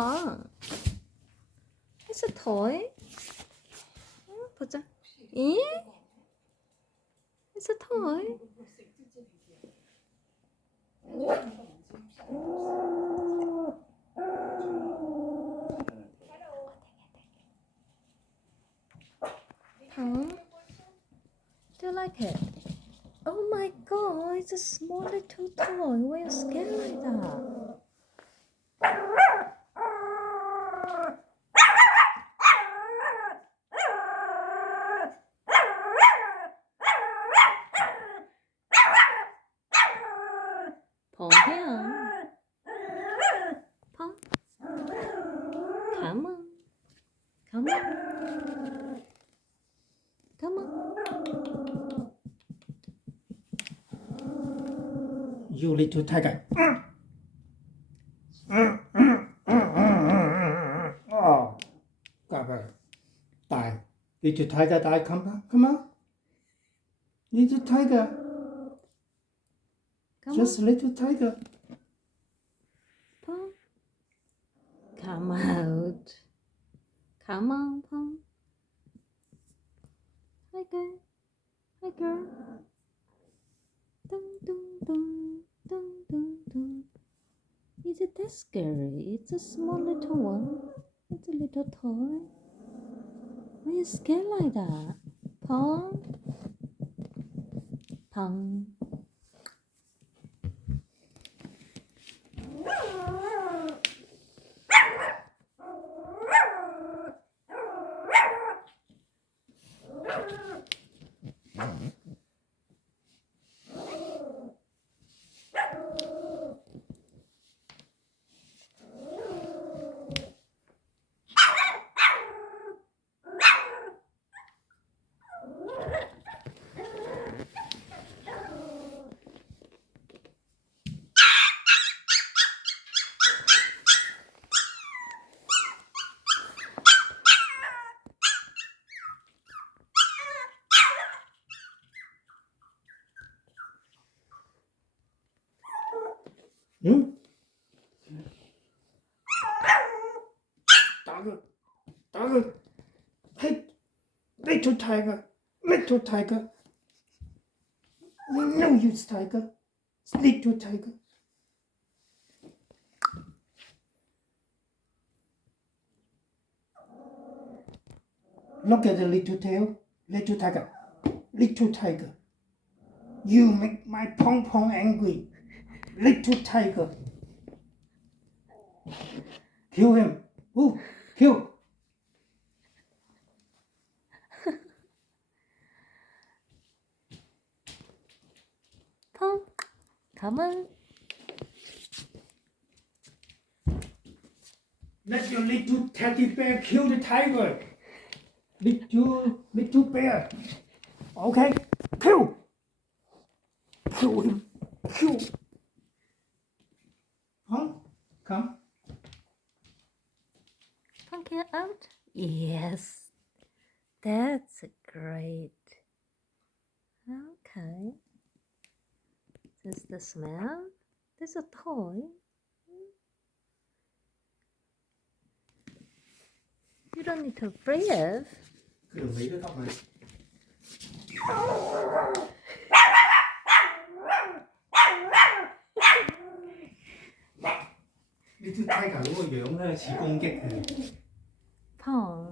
봐. It's a toy. 보자. 예? It's a toy. Do you like it? Oh my god, it's a small little toy. Why are you scared like that? 퐁키야. 퐁. Come on. Come on. Come on. You little tiger. Oh, God, die. Little tiger, die. Come on. Little tiger. Come Just on. little tiger. 퐁. Come out. Come on, 퐁. Hi, girl. Hi, girl. Dun, dun, dun, dun, dun, dun. Is it that scary? It's a small little one. It's a little toy. Why are you scared like that? 퐁. 퐁. Hmm? Dog. Hey, little tiger. No use tiger. Little tiger. Look at the little tail. Little tiger. You make my Pong angry. Little tiger. Kill him. Ooh, kill. 퐁. Come on. Let your little teddy bear kill the tiger. Little bear. Okay? Kill him. Kill. Huh? Come. Ponki out? Yes. That's great. Okay. This is the smell. This is a toy. You don't need to breathe. 그럼 왜 이러다 말. 리틀 타이거 이거 영상에 지공개 퐁.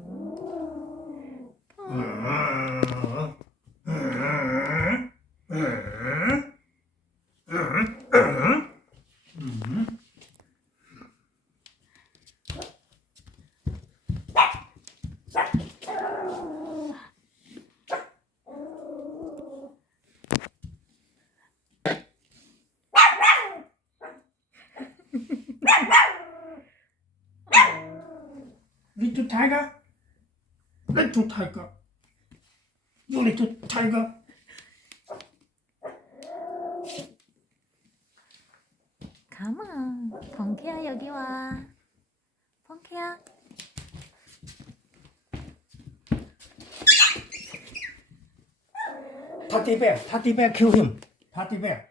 Little tiger. You little tiger. Come on. 퐁키야 여기 와. 퐁키야. Teddy bear, kill him. Teddy bear.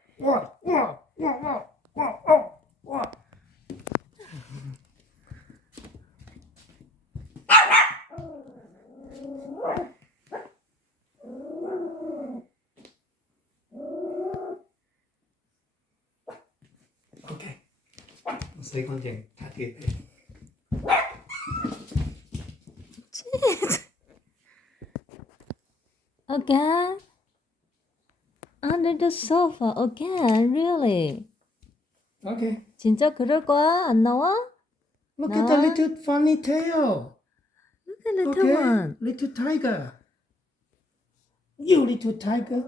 Okay. Second thing, teddy bear. Again? Under the sofa again? Really? Okay. 진짜 그럴 거야? 안 나와? Look No. at the little funny tail. Look at little Okay, one. little tiger. You little tiger.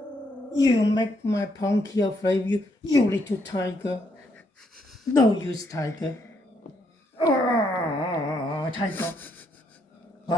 You make my Ponki afraid of you. You little tiger. No use tiger. Oh, tiger.